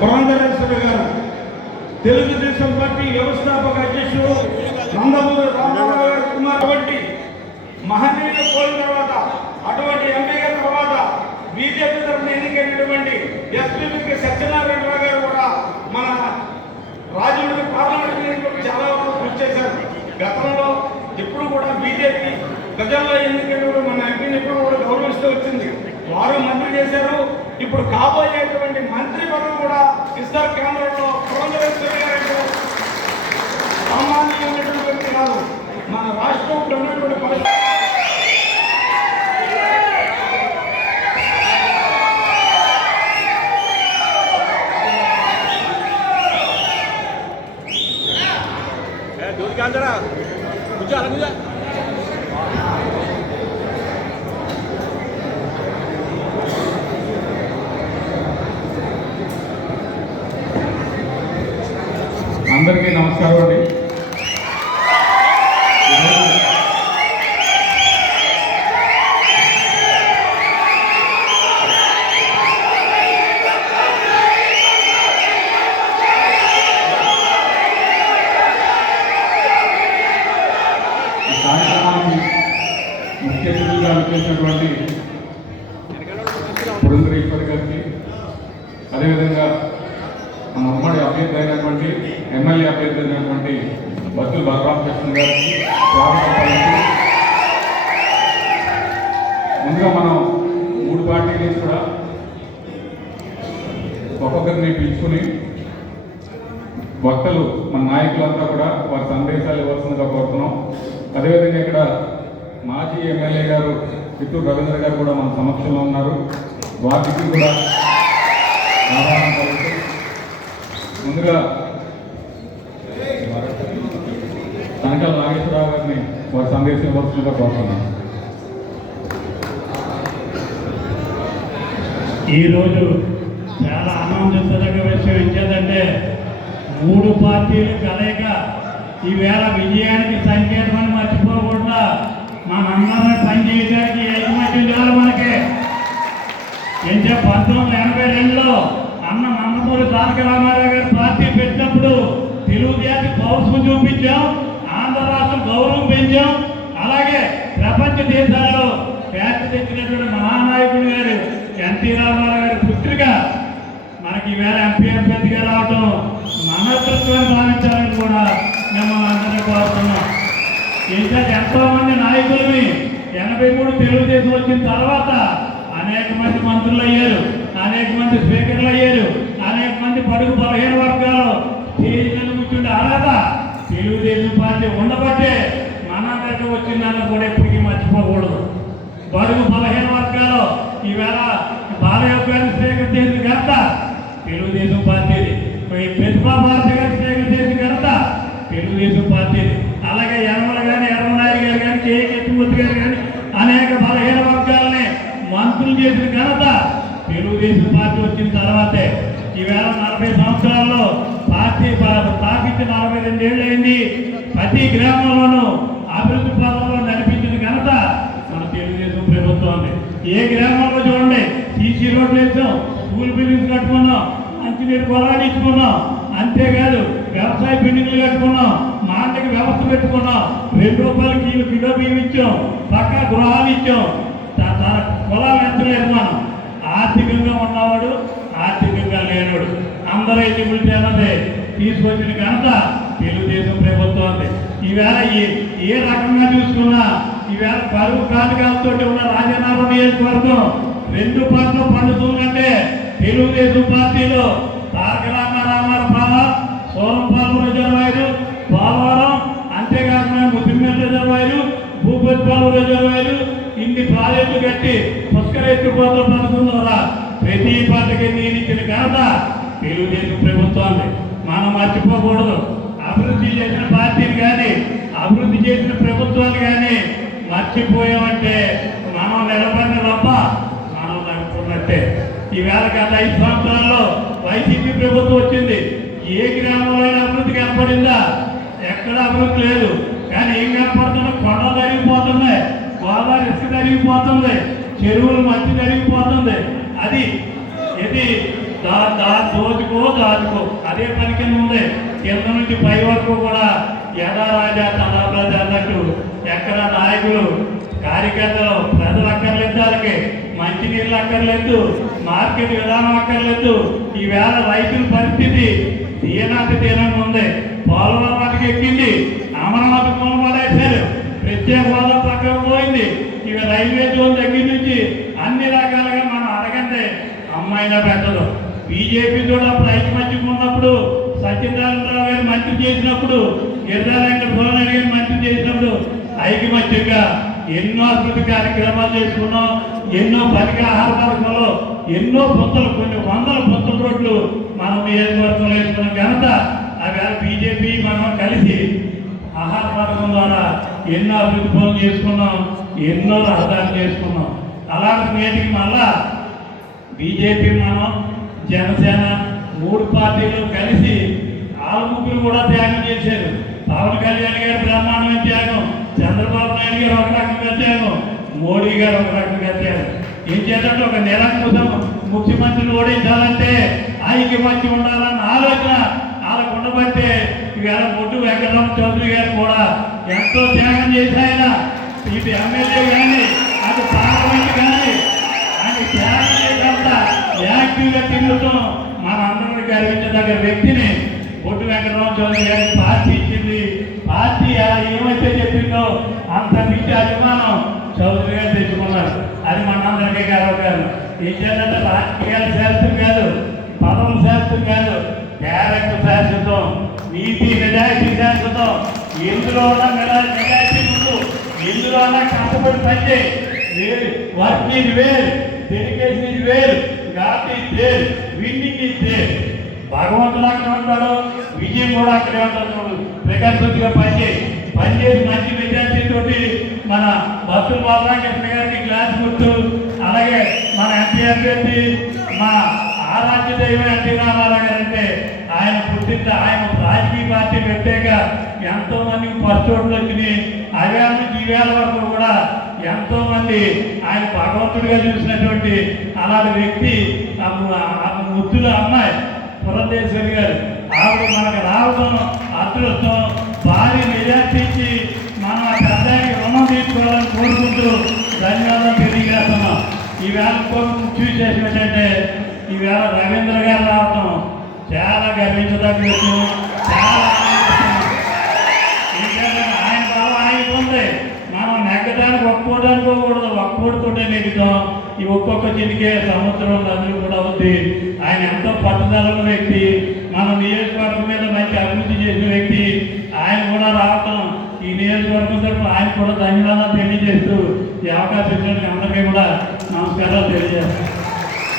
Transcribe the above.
పురంధరేశ్వర గారు, తెలుగుదేశం పార్టీ వ్యవస్థాపక అధ్యక్షుడు నందమూరి రామారావు గారి కుమార్ వంటి మహనీయులు పోయిన తర్వాత, అటువంటి ఎంపీగా తర్వాత బీజేపీ తరఫున ఎన్నికైనటువంటి ఎస్పీకి సత్యనారాయణరావు గారు కూడా మన రాజమండ్రి పార్లమెంట్ ఎన్నికలు చాలా వరకు కృషి చేశారు. గతంలో ఎప్పుడు కూడా బీజేపీ ప్రజల్లో ఎన్నికలు మన ఎంపీని ఎప్పుడు కూడా గౌరవిస్తూ వచ్చింది. వారు మంత్రి చేశారు. ఇప్పుడు కాబోయేటువంటి మంత్రి పదవి కూడా ఇస్తారు కేంద్రంలో. పురంధరేశ్వరి గారు సామాన్యమైనటువంటి వ్యక్తి కాదు. మన రాష్ట్రంలో ఉన్నటువంటి పరిస్థితి అందరికీ నమస్కారం అండి. ఈ కార్యక్రమానికి ముఖ్య అతిథిగా వచ్చేసినటువంటి పురంధరేశ్వరి గారికి, అదేవిధంగా మన ఉమ్మడి అభ్యర్థి అయినటువంటి ఎమ్మెల్యే అభ్యర్థి అయినటువంటి బత్తుల బలరామకృష్ణ గారికి స్వాగతం. ముందుగా మనం 3 పార్టీల నుంచి కూడా ఒక్కొక్కరిని పిలుచుకుని వక్తలు మన నాయకులంతా కూడా వారి సందేశాలు ఇవ్వాల్సిందిగా కోరుతున్నాం. అదేవిధంగా ఇక్కడ మాజీ ఎమ్మెల్యే గారు చిత్తూరు రవీంద్ర గారు కూడా మన సమక్షంలో ఉన్నారు. వారికి కూడా ఆహ్వానం పలుకుతూ ముందుగా తనకల నాగేశ్వరరావు గారిని వారి సందేశం ఇవ్వాల్సిందిగా కోరుతున్నాం. ఈరోజు చాలా ఆనందించదగ్గ విషయం ఇచ్చేదంటే 3 పార్టీలు కలయిక ఈవేళ విజయానికి సంకేతం అని మర్చిపోకుండా మనందరం పనిచేయడానికి ఐకమత్యం చాలు. మనకి 1982లో అన్న నందమూరి తారక రామారావు గారు పార్టీ పెట్టినప్పుడు తెలుగుదేశం పౌరుషం చూపించాం, ఆంధ్ర రాష్ట్రం గౌరవం పెంచాం. అలాగే ప్రపంచ దేశాల్లో ఖ్యాతి తెచ్చినటువంటి మహానాయకుడు గారు ఎన్టీ రామారావు గారి పుత్రిక మనకి ఈవేళ ఎంపీ అభ్యర్థిగా రావడం మనస్తత్వాన్ని భావించాలని కూడా మేము అందరినీ కోరుతున్నాం. ఎంతో మంది నాయకులని 83 తెలుగుదేశం వచ్చిన తర్వాత అనేక మంది మంత్రులు అయ్యారు, అనేక మంది స్పీకర్లు అయ్యారు, అనేక మంది బడుగు బలహీన వర్గాలు స్టేజ్ మీద కూర్చుంటే అర్హత తెలుగుదేశం పార్టీ ఉండబట్టే మన దగ్గర వచ్చిందని కూడా ఎప్పటికీ మర్చిపోకూడదు. బడుగు బలహీన వర్గాలు ఈవేళ బాలయ్య గారిని స్పీకర్ చేసిన ఘనత తెలుగుదేశం పార్టీది, ప్రతిభా భారతి గారిని స్పీకర్ చేసిన ఘనత తెలుగుదేశం పార్టీది. అలాగే యనమల కానీ ఎర్రనాయుడు గారు కానీ కేకేమూర్తి గారు కానీ అనేక బలహీన వర్గాలని మంత్రులు చేసిన ఘనత తెలుగుదేశం పార్టీ వచ్చిన తర్వాతే. ఈవేళ 40 సంవత్సరాల్లో పార్టీ స్థాపించి 42 ఏళ్ళు అయింది. ప్రతి గ్రామంలోనూ అభివృద్ధి పథంలో నడిపించిన ఘనత మన తెలుగుదేశం ప్రభుత్వం. ఏ గ్రామంలో చూడండి సీసీ రోడ్లు వేసాం, స్కూల్ బిల్డింగ్స్ కట్టుకున్నాం, మంచినీరు కొలాలు ఇచ్చుకున్నాం. అంతేకాదు వ్యవసాయ బిల్డింగ్లు కట్టుకున్నాం, మాటకి వ్యవస్థ పెట్టుకున్నాం, ₹2 కిలో బియ్యం ఇచ్చాం, పక్కా గృహాలు ఇచ్చాం, పొలాలు ఎంతలేదు. మనం ఆర్థికంగా ఉన్నవాడు, ఆర్థికంగా లేనివాడు అందరూ ఎలిజిబిలిటీ అన్నది తీసుకొచ్చిన ఘనత తెలుగుదేశం ప్రభుత్వం. ఈవేళ ఏ రకంగా చూసుకున్నా ఈవేళ కరువు కాటకాలతో ఉన్న రాజనగరం నియోజకవర్గం 2 పంటలు పండుతుందంటే తెలుగుదేశం పార్టీలో తారక రామారావు సోరంపాలెం రిజర్వాయరు, పోలవరం, అంతేకాకుండా ముతిమేర రిజర్వాయరు, భూపతిపాలెం రిజర్వాయరు, ఇన్ని ప్రాజెక్టులు కట్టి పుష్కర ఎత్తిపోతల పథకం ద్వారా ప్రతి పంటకి నేను ఇచ్చిన ఘనత తెలుగుదేశం ప్రభుత్వాన్ని మనం మర్చిపోకూడదు. అభివృద్ధి చేసిన పార్టీని కానీ అభివృద్ధి చేసిన ప్రభుత్వాన్ని కానీ మర్చిపోయామంటే మనం నిలబడిన తప్ప మనం నడుపుకున్నట్టే. ఈవేళ గత 5 సంవత్సరాల్లో వైసీపీ ప్రభుత్వం వచ్చింది. ఏ గ్రామంలో అభివృద్ధి కనపడిందా? ఎక్కడ అభివృద్ధి లేదు. కానీ ఏం కనపడుతున్నా కొండలు తరిగిపోతున్నాయి, గోదావరి ఇసుక తరిగిపోతుంది, చెరువులు మట్టి తరిగిపోతుంది. అది ఇది రోజుకో ఆదుకో అదే పని కింద ఉంది. కింద నుంచి పై వరకు కూడా యథా రాజా తదా ప్రజ అన్నట్టు ఎక్కడ నాయకులు కార్యకర్తలు ప్రజలు అక్కర్లేదు, వాళ్ళకి మంచినీళ్ళు అక్కర్లేదు, మార్కెట్ విధానం అక్కర్లేదు. ఈవేళ రైతుల పరిస్థితి దీనాతి దీనంగా ఉంది. పోలవరం వాటికి ఎక్కింది, అమరావతి మూల పడేశారు, ప్రత్యేక హోదా పక్కన పోయింది. ఇక రైల్వే జోన్ దగ్గర నుంచి అన్ని రకాలుగా మనం అడగండి అమ్మాయినా పెట్టదు. బీజేపీ కూడా అప్పుడు ఐకమత్యం ఉన్నప్పుడు సత్యనారాయణరావు గారు మంత్రి చేసినప్పుడు, గిరిజా వెంకట సుబ్రహ్మణ్యం గారు మంత్రి చేసినప్పుడు ఐకమత్యంగా ఎన్నో అభివృద్ధి కార్యక్రమాలు చేసుకున్నాం. ఎన్నో పనికి ఆహార పథకాలు, ఎన్నో పొంతలు, కొన్ని వందల పొంతల రోడ్లు మనం నియోజకవర్గంలో వేసుకున్న ఘనత అవి బీజేపీ మనం కలిసి ఆహార పథకం ద్వారా ఎన్నో అభివృద్ధి పనులు చేసుకున్నాం, ఎన్నో రహదారులు చేసుకున్నాం. అలాంటి నేటికి మళ్ళా బీజేపీ మనం జనసేన 3 పార్టీలు కలిసి ముగ్గురు కూడా త్యాగం చేశారు. పవన్ కళ్యాణ్ గారు బ్రహ్మాండమైన త్యాగం, చంద్రబాబు నాయుడు గారు ఒక రకంగా త్యాగం, మోడీ గారు ఒక రకంగా త్యాగం. ఏం చేద్దంటే ఒక నిరంకుశం ముఖ్యమంత్రిని ఓడించాలంటే ఐక్యమత్యం ఉండాలన్న ఆలోచన వాళ్ళకు ఉండబట్టే ఈవేళ బొడ్డు వెంకటరామ చౌదరి గారు కూడా ఎంతో త్యాగం చేశాయన. ఇది ఎమ్మెల్యే కానీ అది పార్లమెంట్ కానీ ఆయన త్యాగం చేసేంత యాక్టివ్గా తిరుగుతాం. మన అందరినీ గర్వించదగ్గ వ్యక్తిని బొడ్డు వెంకటరామ చౌదరి గారికి పార్టీ ఇచ్చింది. పార్టీ ఏమైతే చెప్పిందో అంత మించి అభిమానం చౌదరి గారు తెచ్చుకున్నారు. అది మనందరికీ గర్వకారణం. ఏం చేయాలంటే రాజకీయాల శాస్త్రం కాదు, పదవుల శాస్త్రం కాదు, క్యారెక్టర్ శాశ్వతం, నీతి నిజాయితీ శాశ్వతం. ఎందులో ఉన్న నిజాయితీ ముందు, ఎందులో ఉన్న కష్టపడి పనిచే, వర్క్ ఇది వేరు, డెడికేషన్ ఇది వేరు, గాటి వేరు, విన్నింగ్ ఇది. భగవంతుడు అక్కడే ఉంటాడు, విజయం కూడా అక్కడే ఉంటాడు. ప్రకాశంగా పనిచేసి మంచి విద్యార్థితోటి మన భక్తుల బాలరామకృష్ణ గారికి గ్లాస్ గుర్తు, అలాగే మన ఎంపీ అభ్యర్థి మా ఆరాధ్య దైవం ఎన్టీ రామారావు గారు అంటే ఆయన పుట్టిన ఆయన రాజకీయ పార్టీ పెట్టాక ఎంతో మందికి ఫస్ట్ ఓట్లు వచ్చినాయి. అవేళ నుంచి ఈవేళ వరకు కూడా ఎంతో మంది ఆయన భగవంతుడిగా చూసినటువంటి అలాంటి వ్యక్తి ముద్దుల అమ్మాయి పురంధేశ్వరి గారు. ఆవిడ మనకు రావడం అదృష్టం. భారీ నిజార్తించి మనం ఆ పెద్దానికి రుణం తీసుకోవాలని కోరుకుంటూ ధన్యవాదాలు తెలియజేస్తున్నాం. ఈవేళ ముఖ్య విశేషం ఏంటంటే ఈవేళ రవీంద్ర గారు రావటం చాలా గర్వించదగ్గ విషయం, చాలా ఆయన బలం ఆయనకు ఉంది. మనం నెగ్గడానికి ఒక్కోటి అనుకోకూడదు, ఒక్కోటితోటే నెగ్గుతాం. ఈ ఒక్కొక్క చిటికే సముద్రం నదులు కూడా ఉంది. ఆయన ఎంతో పట్టుదల ఉన్న వ్యక్తి, మన నియోజకవర్గం మీద మంచి అభివృద్ధి చేసిన వ్యక్తి. ఆయన కూడా రావటం ఈ నియోజకవర్గం తరఫున ఆయన కూడా ధన్యవాదాలు తెలియజేస్తూ ఈ అవకాశం ఇచ్చినందుకు అందరికీ కూడా నమస్కారాలు తెలియజేస్తాను.